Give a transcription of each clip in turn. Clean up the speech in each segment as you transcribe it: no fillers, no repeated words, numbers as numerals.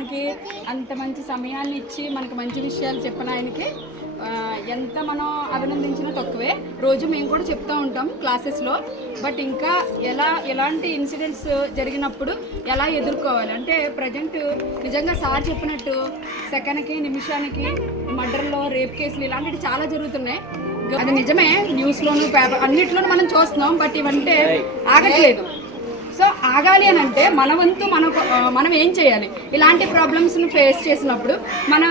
మనకి అంత మంచి సమయాన్ని ఇచ్చి మనకి మంచి విషయాలు చెప్పిన ఆయనకి ఎంత మనం అభినందించినా తక్కువే. రోజు మేము కూడా చెప్తూ ఉంటాం క్లాసెస్లో. బట్ ఇంకా ఎలాంటి ఇన్సిడెంట్స్ జరిగినప్పుడు ఎలా ఎదుర్కోవాలి అంటే ప్రజెంట్ నిజంగా సార్ చెప్పినట్టు సెకండ్కి నిమిషానికి మర్డర్లో రేప్ కేసులు ఇలాంటివి చాలా జరుగుతున్నాయి. అది నిజమే, న్యూస్లోను పేపర్ అన్నిట్లోనూ మనం చూస్తున్నాం. బట్ ఇవంటే ఆగట్లేదు. సో ఆగాలి అని అంటే మన వంతు మనం ఏం చేయాలి, ఇలాంటి ప్రాబ్లమ్స్ని ఫేస్ చేసినప్పుడు మనం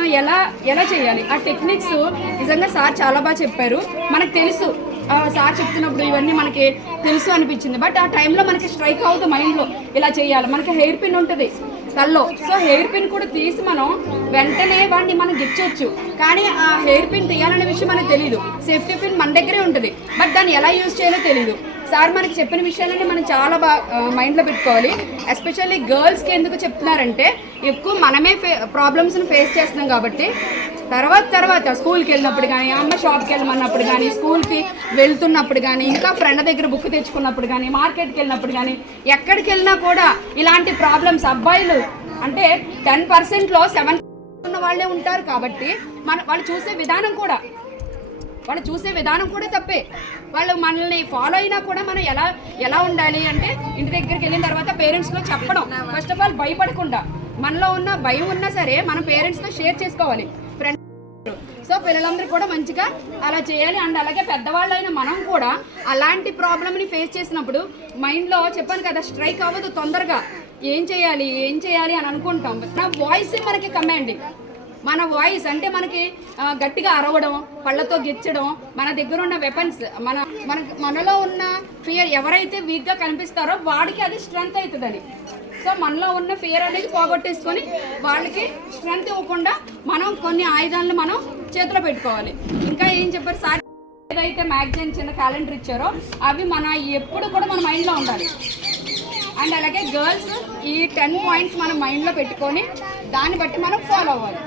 ఎలా చేయాలి, ఆ టెక్నిక్స్ నిజంగా సార్ చాలా బాగా చెప్పారు. మనకు తెలుసు, సార్ చెప్తున్నప్పుడు ఇవన్నీ మనకి తెలుసు అనిపించింది. బట్ ఆ టైంలో మనకి స్ట్రైక్ అవుతుంది మైండ్లో, ఇలా చేయాలి. మనకి హెయిర్ పిన్ ఉంటుంది తల్లో, సో హెయిర్ పిన్ కూడా తీసి మనం వెంటనే వాడిని మనం గిచ్చొచ్చు. కానీ ఆ హెయిర్ పిన్ తీయాలనే విషయం మనకు తెలియదు. సేఫ్టీ పిన్ మన దగ్గరే ఉంటుంది, బట్ దాన్ని ఎలా యూజ్ చేయాలో తెలియదు. సార్ మనకి చెప్పిన విషయాలన్నీ మనం చాలా బాగా మైండ్లో పెట్టుకోవాలి. ఎస్పెషల్లీ గర్ల్స్కి ఎందుకు చెప్తున్నారంటే ఎక్కువ మనమే ప్రాబ్లమ్స్ని ఫేస్ చేస్తున్నాం కాబట్టి తర్వాత స్కూల్కి వెళ్ళినప్పుడు కానీ, అమ్మ షాప్కి వెళ్ళమన్నప్పుడు కానీ, స్కూల్కి వెళ్తున్నప్పుడు కానీ, ఇంకా ఫ్రెండ్ దగ్గర బుక్ తెచ్చుకున్నప్పుడు కానీ, మార్కెట్కి వెళ్ళినప్పుడు కానీ, ఎక్కడికి వెళ్ళినా కూడా ఇలాంటి ప్రాబ్లమ్స్ అబ్బాయిలు అంటే 10%లో 7% ఉన్న వాళ్ళే ఉంటారు. కాబట్టి వాళ్ళు చూసే విధానం కూడా తప్పే. వాళ్ళు మనల్ని ఫాలో అయినా కూడా మనం ఎలా ఉండాలి అంటే ఇంటి దగ్గరికి వెళ్ళిన తర్వాత పేరెంట్స్లో చెప్పడం. ఫస్ట్ ఆఫ్ ఆల్ భయపడకుండా, మనలో ఉన్న భయం ఉన్నా సరే మనం పేరెంట్స్తో షేర్ చేసుకోవాలి. ఫ్రెండ్స్ సో పిల్లలందరూ కూడా మంచిగా అలా చేయాలి. అండ్ అలాగే పెద్దవాళ్ళైన మనం కూడా అలాంటి ప్రాబ్లమ్ని ఫేస్ చేసినప్పుడు మైండ్లో చెప్పాను కదా, స్ట్రైక్ అవ్వదు తొందరగా. ఏం చేయాలి అని అనుకుంటాం. నా వాయిస్ మనకి కమాండింగ్. మన వాయిస్ అంటే మనకి గట్టిగా అరవడం, పళ్ళతో గిచ్చడం, మన దగ్గర ఉన్న వెపన్స్, మనలో ఉన్న ఫియర్ ఎవరైతే వీక్గా కనిపిస్తారో వాడికి అది స్ట్రెంగ్త్ అవుతుందని. సో మనలో ఉన్న ఫియర్ అనేది పోగొట్టేసుకొని వాళ్ళకి స్ట్రెంగ్త్ ఇవ్వకుండా మనం కొన్ని ఆయుధాలను మనం చేతిలో పెట్టుకోవాలి. ఇంకా ఏం చెప్పారు సార్, ఏదైతే మ్యాగజైన్ చిన్న క్యాలెండర్ ఇచ్చారో అవి ఎప్పుడు కూడా మన మైండ్లో ఉండాలి. అండ్ అలాగే గర్ల్స్ ఈ 10 పాయింట్స్ మన మైండ్లో పెట్టుకొని దాన్ని బట్టి మనం ఫాలో అవ్వాలి.